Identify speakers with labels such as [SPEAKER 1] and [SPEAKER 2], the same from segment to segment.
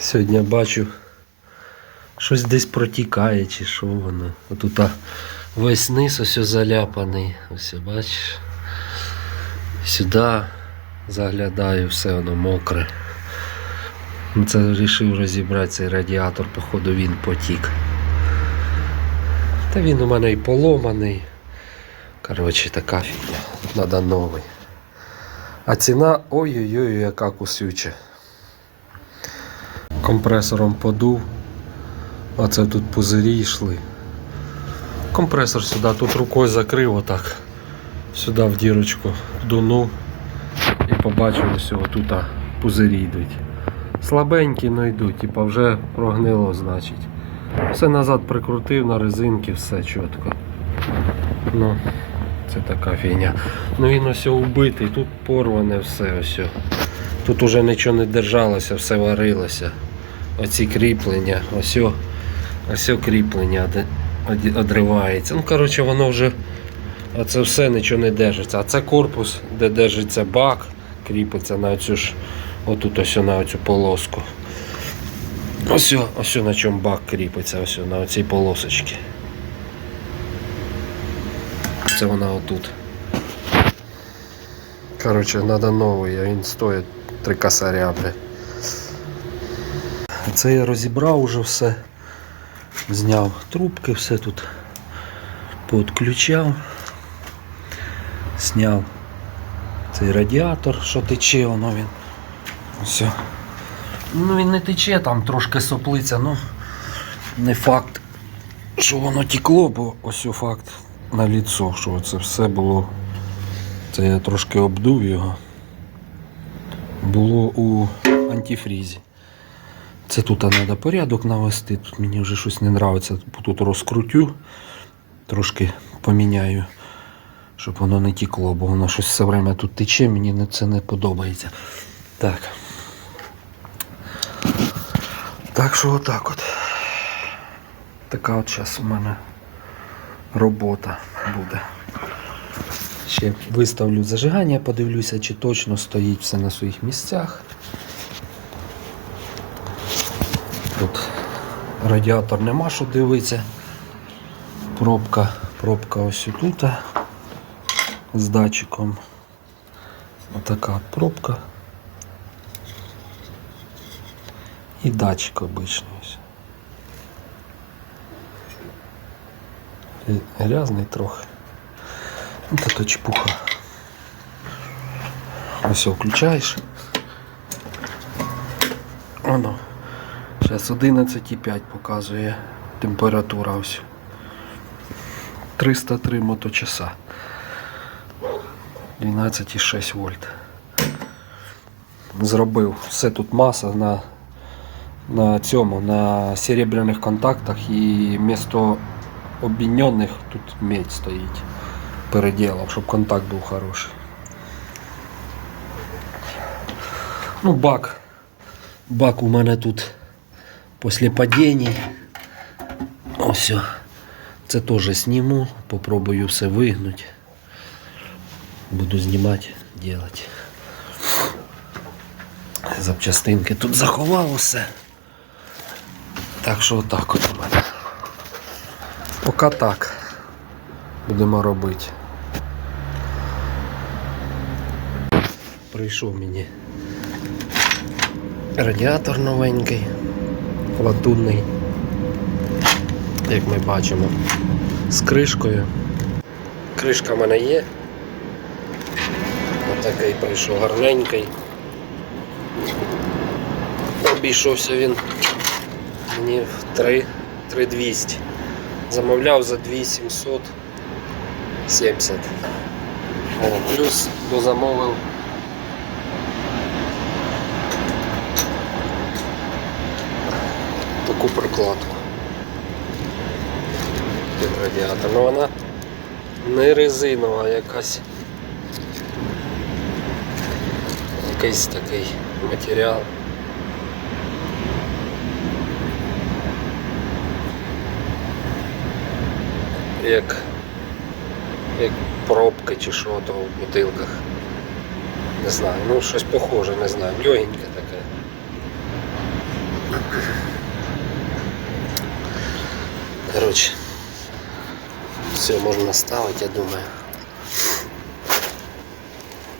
[SPEAKER 1] Сьогодні бачу, щось десь протікає чи що воно. Отут весь низ ось заляпаний. Ось бачиш. Сюди заглядаю, все воно мокре. Ну, Це вирішив розібрати цей радіатор, походу він потік. Та він у мене і поломаний. Коротше, така фігня. Надо новий. А ціна ой-ой-ой, яка кусюча. Компресором подув. А це тут пузирі йшли. Компресор сюди тут рукою закрив отак. Сюди в дірочку дунув і побачив ось тут пузирі йдуть. Слабенькі, але йдуть, типа вже прогнило, значить. Все назад прикрутив на резинки, все чітко. Ну, це така фігня. Ну він ось убитий, тут порване все ось. Тут уже нічого не держалося, все варилося. Оці кріплення, ось, ось кріплення одривається. Ну, коротше, воно вже оце все нічого не держиться. А це корпус, де держиться бак, кріпиться на цю ж, отут ось на цю полоску. Ось, ось на чому бак кріпиться, ось на оцій полосочці. Це вона отут. Коротше, треба новий, він стоїть три косаря, бля. Це я розібрав уже все. Зняв трубки, все тут підключав. Зняв цей радіатор, що тече, воно він. Все. Ну він не тече, там трошки соплиться, ну не факт, що воно текло, бо ось факт на ліцо, що це все було. Це я трошки обдув його. Було у антифрізі. Це тут треба порядок навести. Тут мені вже щось не подобається. Тут розкрутю, трошки поміняю, щоб воно не тікло, бо воно щось все время тут тече, мені це не подобається. Так. Так що отак от. Така от зараз у мене робота буде. Ще виставлю зажигання, подивлюся, чи точно стоїть все на своїх місцях. Тут радіатор нема що дивитися. Пробка, пробка ось тут з датчиком. Отака от пробка. І датчик обичний. Грязний трохи. Ну, та то чепуха. Ось включаєш. Воно. Зараз 11,5 показує температура ось. 303 моточаса. 12,6 вольт. Зробив. Все тут маса на, на цьому, на серебряних контактах і вмісто обмінених тут медь стоїть. Переділав, щоб контакт був хороший. Ну, бак. Бак у мене тут після падіння. Ось. Це теж зніму, попробую все вигнути. Буду знімати, робити. Запчастинки тут заховав усе. Так що отак от у мене. Поки так будемо робити. Прийшов мені радіатор новенький, латунний, як ми бачимо, з кришкою. Кришка в мене є. Отакий прийшов гарненький. Обійшовся він мені в 3 3200. Замовляв за 2770. О, плюс дозамовив таку прокладку під радіатор. Ну вона не резинова, а якась якийсь такий матеріал. Як, як пробки чи що то в бутилках. Не знаю, ну щось похоже, не знаю. Легеньке таке. Короче, все можна ставити, я думаю.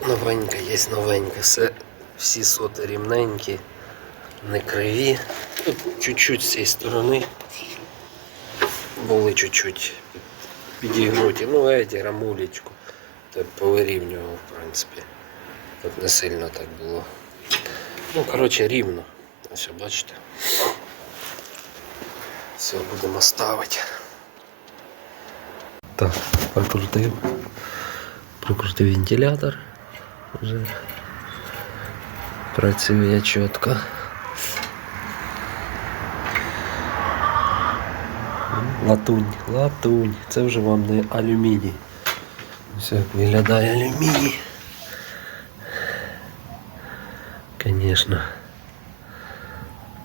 [SPEAKER 1] Новенька є новенька. Все, всі соти рівненькі, не криві. Чуть-чуть з цієї сторони були чуть-чуть підігнуті. Ну, эти рамулечку. То повирівнював, в принципі. Тут не сильно так було. Ну, коротше, рівно. Ось бачите. Все, будемо ставити. Так, прокрутив. Прокрутив вентилятор. Вже працює чітко. Латунь, латунь. Це вже вам не алюміній. Ось як виглядає алюміній. Звісно.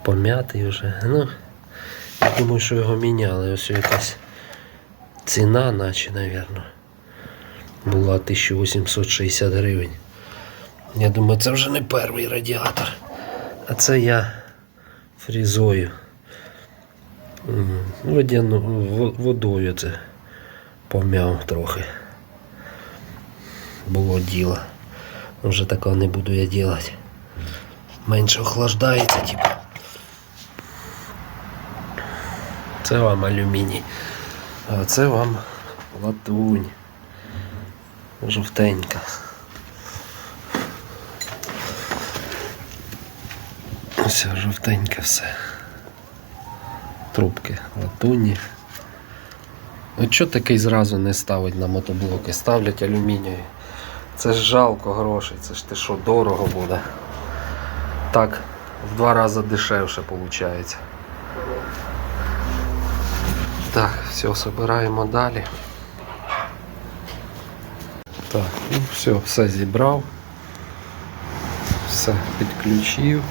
[SPEAKER 1] Пом'ятий вже. Ну, я думаю, що його міняли. Ось якась ціна, наче, напевно, була 1860 гривень. Я думаю, це вже не перший радіатор. А це я фрізою. Водяну, водою це пом'яв трохи. Було діло. Вже такого не буду я робити. Менше охлаждається, типу. Це вам алюміній. А це вам латунь. Жовтенька. Ось жовтеньке все. Трубки латунні. От що такий зразу не ставить на мотоблоки? Ставлять алюмінієві. Це ж жалко грошей, це ж ти що, дорого буде. Так, в два рази дешевше виходить. Так, все, собираємо далі. Так, ну все, все зібрав. Все підключив.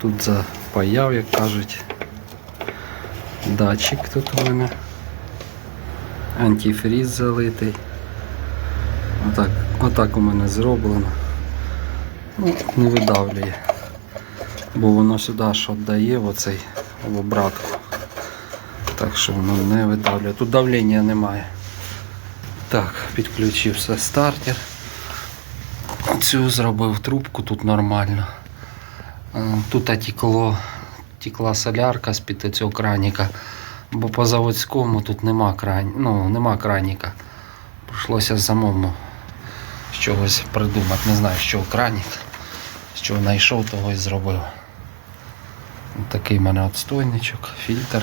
[SPEAKER 1] Тут запаяв, як кажуть. Датчик тут у мене. Антифріз залитий. Отак, отак у мене зроблено. Ну, не видавлює. Бо воно сюди аж віддає оцей в обратку. Так що воно не видавлює. Тут давлення немає. Так, підключився стартер. Оцю зробив трубку тут нормально. Е, Тут тікло, тікла солярка з-під цього краніка. Бо по заводському тут нема, кран... ну, нема краніка. Прийшлося самому з чогось придумати. Не знаю, з чого кранік. З чого знайшов, того і зробив. Такий в мене отстойничок, фільтр.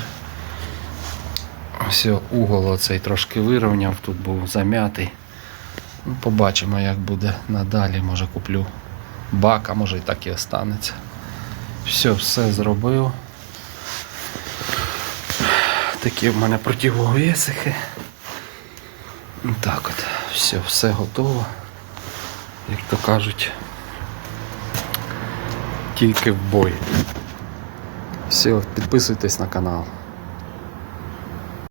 [SPEAKER 1] Все, угол оцей трошки вирівняв, тут був зам'ятий. Ну, побачимо, як буде надалі. Може куплю бак, а може і так і останеться. Все, все зробив. Такі в мене противовесихи. Так от, все, все готово. Як то кажуть, тільки в бой. Все, підписуйтесь на канал.